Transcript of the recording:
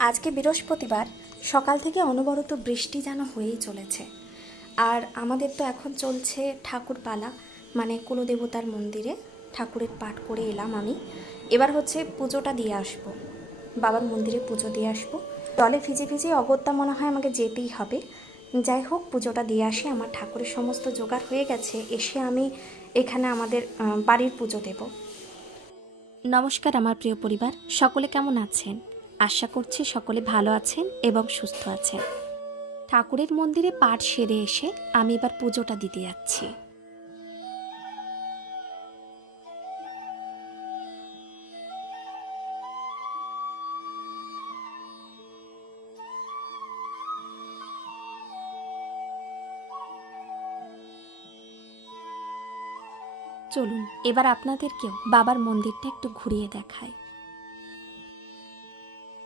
আজকে বৃহস্পতিবার, সকাল থেকে অনবরত বৃষ্টি যেন হয়েই চলেছে। আর আমাদের তো এখন চলছে ঠাকুর পালা, মানে কুলদেবতার মন্দিরে ঠাকুরের পাঠ করে এলাম আমি। এবার হচ্ছে পুজোটা দিয়ে আসবো, বাবার মন্দিরে পুজো দিয়ে আসবো। জলে ভিজে ভিজে অগত্যা মনে হয় আমাকে যেতেই হবে। যাই হোক, পুজোটা দিয়ে আসি। আমার ঠাকুরের সমস্ত জোগাড় হয়ে গেছে, এসে আমি এখানে আমাদের বাড়ির পুজো দেব। নমস্কার আমার প্রিয় পরিবার, সকলে কেমন আছেন? আশা করছি সকলে ভালো আছেন এবং সুস্থ আছেন। ঠাকুরের মন্দিরে পাঠ সেরে এসে আমি এবার পুজোটা দিতে যাচ্ছি। চলুন এবার আপনাদেরকেও বাবার মন্দিরটা একটু ঘুরিয়ে দেখায়।